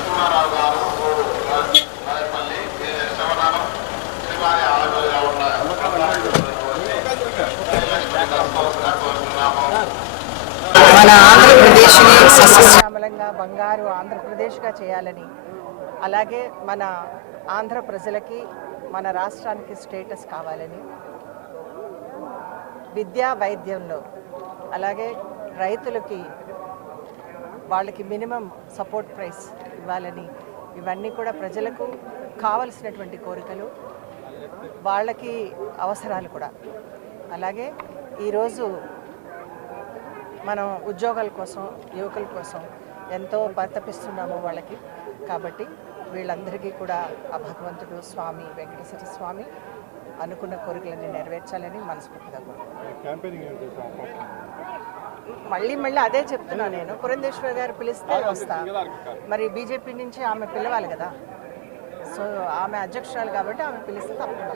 వచ్చాను మన ఆంధ్రప్రదేశ్ని బంగారు ఆంధ్రప్రదేశ్గా చేయాలని అలాగే మన ఆంధ్ర ప్రజలకి మన రాష్ట్రానికి స్టేటస్ కావాలని విద్యా వైద్యంలో అలాగే రైతులకి వాళ్ళకి మినిమం సపోర్ట్ ప్రైస్ ఇవ్వాలని. ఇవన్నీ కూడా ప్రజలకు కావలసినటువంటి కోరికలు వాళ్ళకి అవసరాలు కూడా. అలాగే ఈరోజు మనం ఉద్యోగాల కోసం యువకుల కోసం ఎంతో పరితపిస్తున్నాము వాళ్ళకి. కాబట్టి వీళ్ళందరికీ కూడా ఆ భగవంతుడు స్వామి వెంకటేశ్వర స్వామి అనుకున్న కోరికలన్నీ నెరవేర్చాలని మనస్ఫూర్తిగా కోరుకుంటున్నాను. మళ్ళీ మళ్ళీ అదే చెప్తున్నా నేను. పురంధేశ్వరి గారు పిలిస్తే వస్తా. మరి బీజేపీ నుంచి ఆమె పిలవాలి కదా. సో ఆమె అధ్యక్షురాలు కాబట్టి ఆమె పిలిస్తే తప్పకుండా